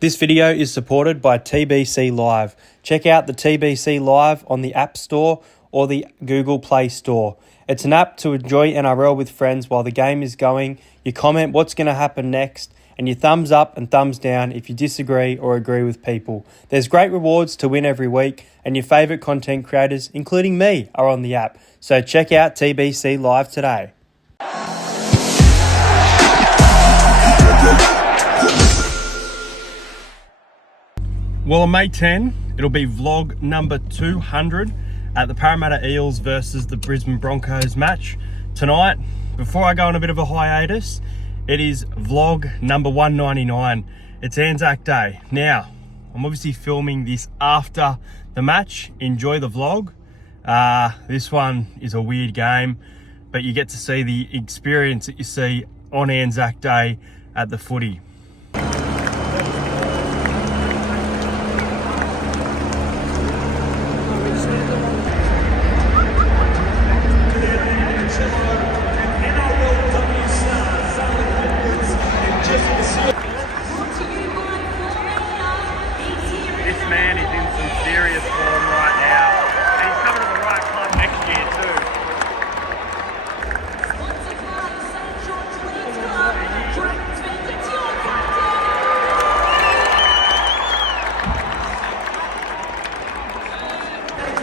This video is supported by TBC Live. Check out the TBC Live on the App Store or the Google Play Store. It's an app to enjoy NRL with friends while the game is going. You comment what's going to happen next, and you thumbs up and thumbs down if you disagree or agree with people. There's great rewards to win every week, and your favourite content creators, including me, are on the app. So check out TBC Live today. Well, on May 10, it'll be vlog number 200 at the Parramatta Eels versus the Brisbane Broncos match. Tonight, before I go on a bit of a hiatus, it is vlog number 199. It's Anzac Day. Now, I'm obviously filming this after the match. Enjoy the vlog. This one is a weird game, but you get to see the experience that you see on Anzac Day at the footy.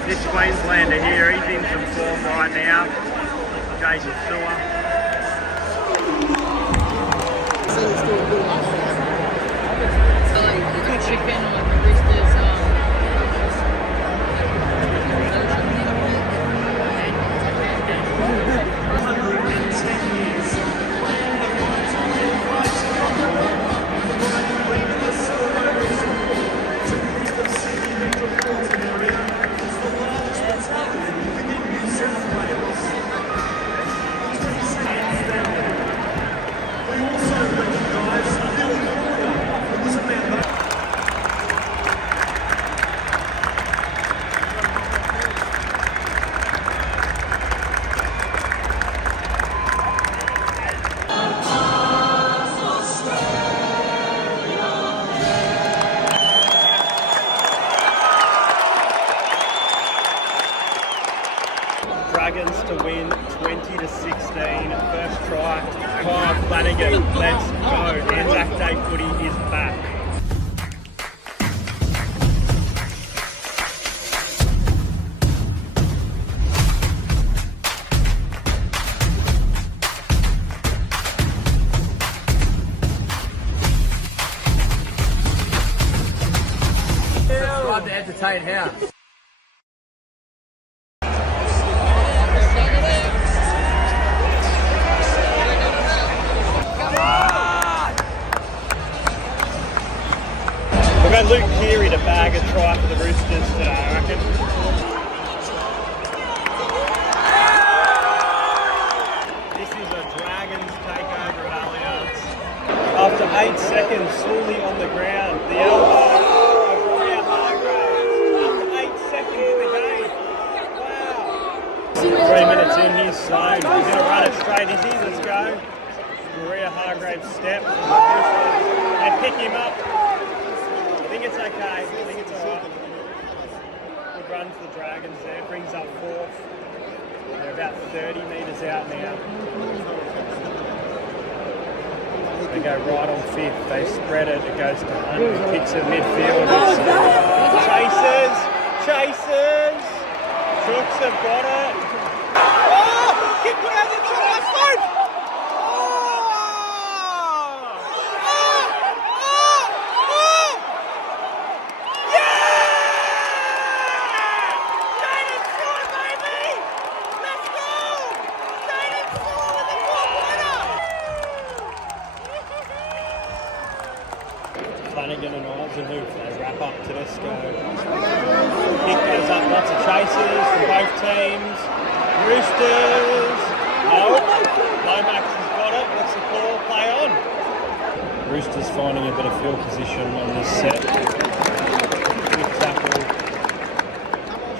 This Queenslander here, he's in some form right now. Jason Sewer. Chicken or the Roosters. Dragons to win 20-16. First try, Kyle Flanagan. Let's go. Anzac Day footy is back. Subscribe to Entertain House. We've got Luke Keary to bag a try for the Roosters today, I reckon. This is a Dragons takeover at Allianz. After 8 seconds, Sully on the ground. The elbow of Roosters after 8 seconds in the game. Wow. 3 minutes in, he's slow. He's going to run it straight, is he? Let's go. Maria Hargraves step. They pick him up. I think it's okay. I think it's alright. Good run for the Dragons there. Brings up fourth. They're about 30 metres out now. They go right on fifth. They spread it. It goes to Hunt. Kicks it midfield. Chasers. Chooks have got it. Oh! Kick put out the try. Slope! Flanagan and Eisenhoff, they wrap up to this go. Kick goes up, lots of chasers from both teams. Roosters. No. Lomax has got it. What's the call? Play on. Roosters finding a bit of field position on this set. Quick tackle.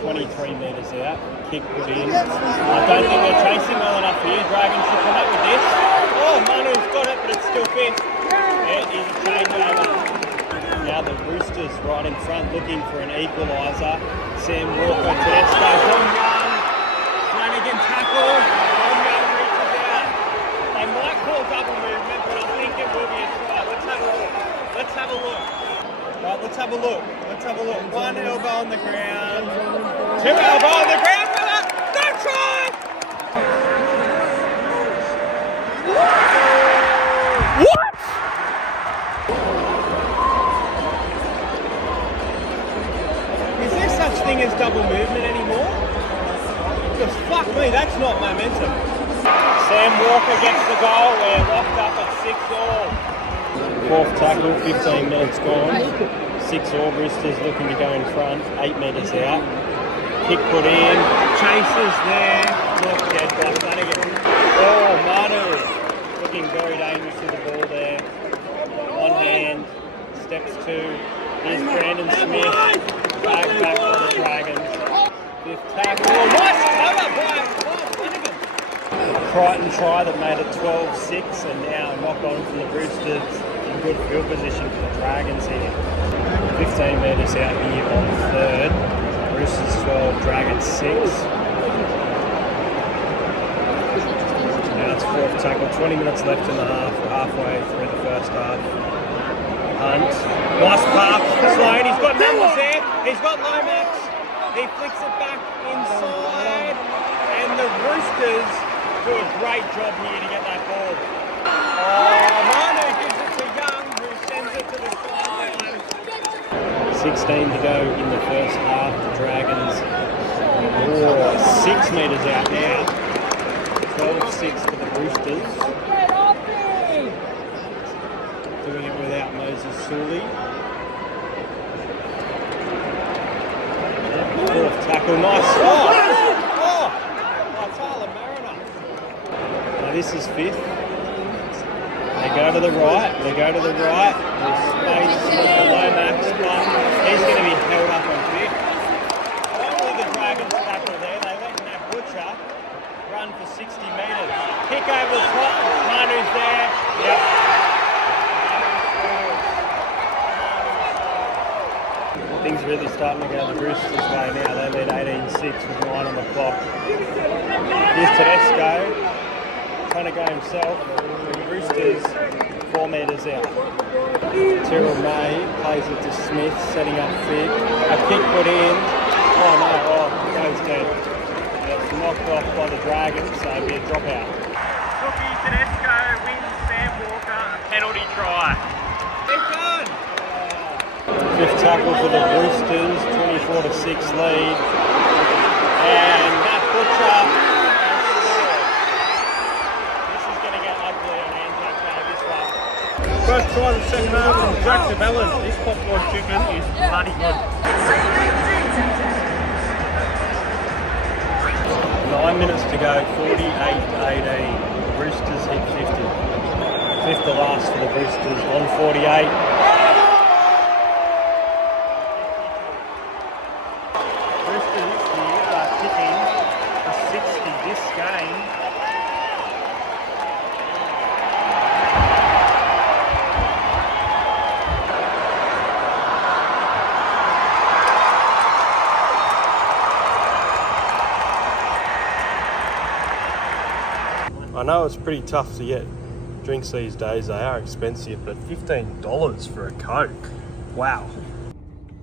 23 metres out. Kick put in. I don't think they're chasing well enough here. Dragons should come up with this. Oh, Manu's got it, but it's still fifth. It is a changeover. now. The Roosters right in front looking for an equaliser. Sam Walker, Tedesco, Hong Young, Flanagan tackle, Hong Young reaches out. They might call double movement, but I think it will be a try. Let's have a look. Let's have a look. Right, let's have a look. Let's have a look. One elbow on the ground. Two elbow on the ground. No try! What? Is there such thing as double movement anymore? Because fuck me, that's not momentum. Sam Walker gets the goal. We're locked up at 6-all. Fourth tackle, 15 minutes gone. 6-all. Roosters looking to go in front. 8 metres out. Kick put in. Chases there. Look dead by Flanagan. Oh, Manu looking very dangerous with the ball there. One hand. Steps two. Here's Brandon Smith. Drag back to the Dragons. Fifth tackle. Nice cover by Flanagan. Crichton try that made it 12-6, and now a knock on from the Roosters in good field position for the Dragons here. 15 metres out here on the third. Roosters 12, Dragons 6. Now it's fourth tackle, 20 minutes left in the half. We're halfway through the first half. Hunt, nice pass, Sloan, he's got numbers there, he's got Lomax. He flicks it back inside, and the Roosters do a great job here to get that ball. Oh, Manu gives it to Young, who sends it to the sideline. 16 to go in the first half. The Dragons 6 metres out now. 12-6 for the Roosters. Doing it without Moses Sully. Fourth tackle, nice. Oh! Tyler Mariner. Now this is fifth. They go to the right. There's space for Lomax, but he's going to be held up on fifth. Finally the Dragons tackle there. They let Nat Butcher run for 60 metres. Kick over the top. Manu's there. Yep. Things are really starting to go the Roosters' way now. They lead 18-6 with 9 on the clock. Here's Tedesco. Trying to go himself. The Roosters 4 metres out. Tyrrell May plays it to Smith, setting up fit. A kick put in. Oh no, goes dead. It's knocked off by the Dragons, so it'll be a dropout. Cookie Tedesco wins Sam Walker a penalty try. They've gone! Fifth tackle for the Roosters, 24-6 lead. And Matt Butcher. First try of the second half from Jack DeBellin. This popcorn chicken is bloody good. 9 minutes to go, 48-18. Roosters hit 50. Fifth to last for the Roosters on 48. Roosters here are kicking for 60 this game. I know it's pretty tough to get drinks these days. They are expensive, but $15 for a Coke. Wow.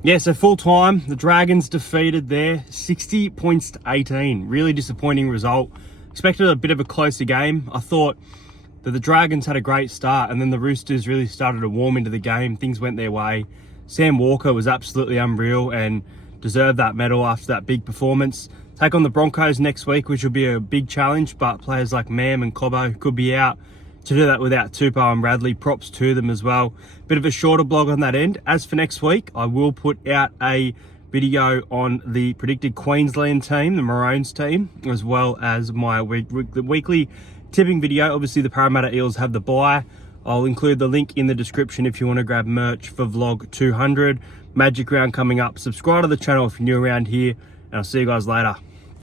Yeah, so full time, the Dragons defeated there, 60 points to 18. Really disappointing result. Expected a bit of a closer game. I thought that the Dragons had a great start, and then the Roosters really started to warm into the game. Things went their way. Sam Walker was absolutely unreal and deserved that medal after that big performance. Take on the Broncos next week, which will be a big challenge, but players like Mam and Cobbo could be out. To do that without Tupou and Bradley, props to them as well. Bit of a shorter blog on that end. As for next week, I will put out a video on the predicted Queensland team, the Maroons team, as well as my weekly tipping video. Obviously, the Parramatta Eels have the bye. I'll include the link in the description if you want to grab merch for vlog 200. Magic round coming up. Subscribe to the channel if you're new around here, and I'll see you guys later.